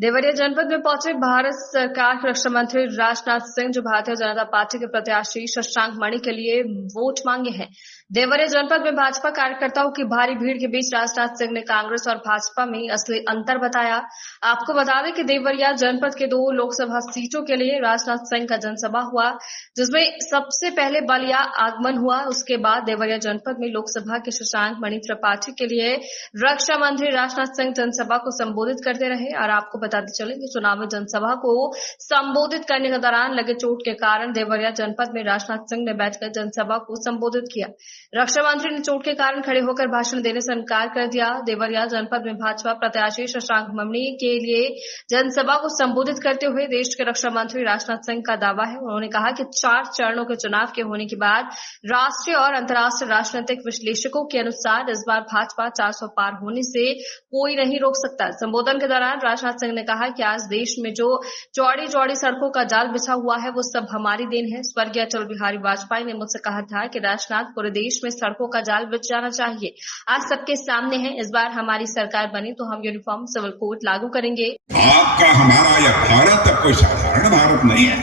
देवरिया जनपद में पहुंचे भारत सरकार के रक्षा मंत्री राजनाथ सिंह, जो भारतीय जनता पार्टी के प्रत्याशी शशांक मणि के लिए वोट मांगे हैं। देवरिया जनपद में भाजपा कार्यकर्ताओं की भारी भीड़ के बीच राजनाथ सिंह ने कांग्रेस और भाजपा में असली अंतर बताया। आपको बता दें कि देवरिया जनपद के 2 लोकसभा सीटों के लिए राजनाथ सिंह का जनसभा हुआ, जिसमें सबसे पहले बलिया आगमन हुआ। उसके बाद देवरिया जनपद में लोकसभा के शशांक मणि त्रिपाठी के लिए रक्षा मंत्री राजनाथ सिंह जनसभा को संबोधित करते रहे। और आपको बताते चले कि चुनावी जनसभा को संबोधित करने के दौरान लगे चोट के कारण देवरिया जनपद में राजनाथ सिंह ने बैठकर जनसभा को संबोधित किया। रक्षा मंत्री ने चोट के कारण खड़े होकर भाषण देने से इनकार कर दिया। देवरिया जनपद में भाजपा प्रत्याशी शशांक मणि के लिए जनसभा को संबोधित करते हुए देश के रक्षा मंत्री राजनाथ सिंह का दावा है। उन्होंने कहा कि 4 चरणों के चुनाव के होने के बाद राष्ट्रीय और अंतर्राष्ट्रीय राजनीतिक विश्लेषकों के अनुसार इस बार भाजपा 400 पार होने से कोई नहीं रोक सकता। संबोधन के दौरान राजनाथ सिंह ने कहा कि आज देश में जो चौड़ी चौड़ी सड़कों का जाल बिछा हुआ है, वो सब हमारी देन है। स्वर्गीय अटल बिहारी वाजपेयी ने मुझसे कहा था कि राजनाथ, पूरे देश में सड़कों का जाल बिछ जाना चाहिए। आज सबके सामने है। इस बार हमारी सरकार बनी तो हम यूनिफॉर्म सिविल कोड लागू करेंगे। आपका, हमारा या भारत अब कोई साधारण भारत नहीं है।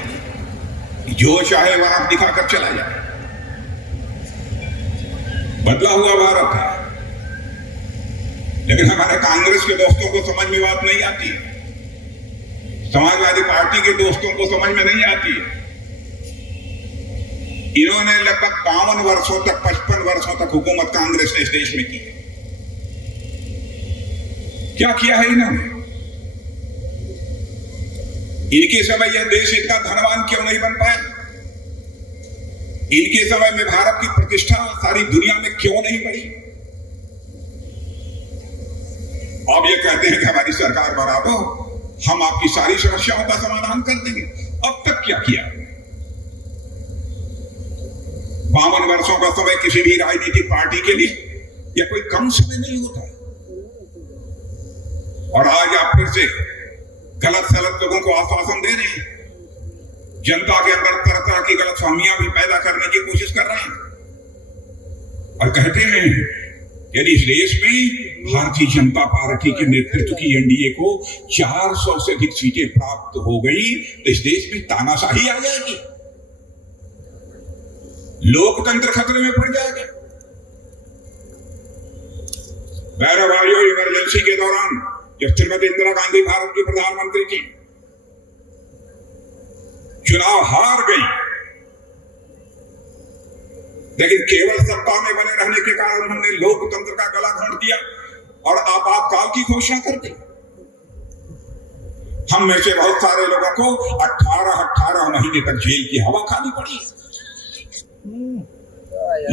जो चाहे वह आप दिखाकर चला जाए। बदला हुआ भारत है। लेकिन हमारे कांग्रेस के दोस्तों को समझ में बात नहीं आती है। समाजवादी पार्टी के दोस्तों को समझ में नहीं आती है। इन्होंने लगभग 52 वर्षों तक, 55 वर्षों तक हुकूमत कांग्रेस ने इस देश में की है। क्या किया है इन्होंने? इनके समय यह देश इतना धनवान क्यों नहीं बन पाया? इनके समय में भारत की प्रतिष्ठा सारी दुनिया में क्यों नहीं बढ़ी? अब ये कहते हैं कि हमारी सरकार बना दो, हम आपकी सारी समस्याओं का समाधान कर देंगे। अब तक क्या किया? 52 वर्षों का समय किसी भी राजनीतिक पार्टी के लिए यह कोई कम समय नहीं होता। और आज आप फिर से गलत सलत लोगों को आश्वासन दे रहे हैं। जनता के अंदर तरह तरह की गलतफहमियां भी पैदा करने की कोशिश कर रहे हैं। और कहते हैं यदि इस देश में भारतीय जनता पार्टी के नेतृत्व की एनडीए को 400 से अधिक सीटें प्राप्त हो गई तो इस देश में तानाशाही आ जाएगी, लोकतंत्र खतरे में पड़ जाएगा। वैरव भाइयों, इमरजेंसी के दौरान जब श्रीमती इंदिरा गांधी भारत की प्रधानमंत्री थी, चुनाव हार गई, लेकिन केवल सत्ता में बने रहने के कारण उन्होंने लोकतंत्र का गला घोंट दिया और आपातकाल की घोषणा कर दी। हम में से बहुत सारे लोगों को 18 महीने तक जेल की हवा खानी पड़ी।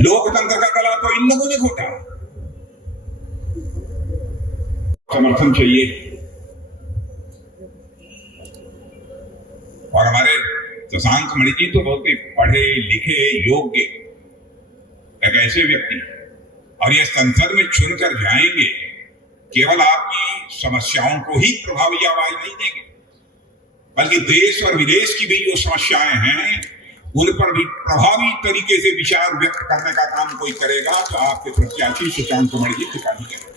लोकतंत्र का गला तो इन लोगों ने घोटा। समर्थन चाहिए। और हमारे शशांक मणि जी तो बहुत ही पढ़े लिखे योग्य एक ऐसे व्यक्ति, और ये संसद में चुनकर जाएंगे, केवल आपकी समस्याओं को ही प्रभावी आवाज नहीं देंगे, बल्कि देश और विदेश की भी जो समस्याएं हैं उन पर भी प्रभावी तरीके से विचार व्यक्त करने का काम कोई करेगा तो आपके प्रत्याशी शशांक मणि जी टिका नहीं करेंगे।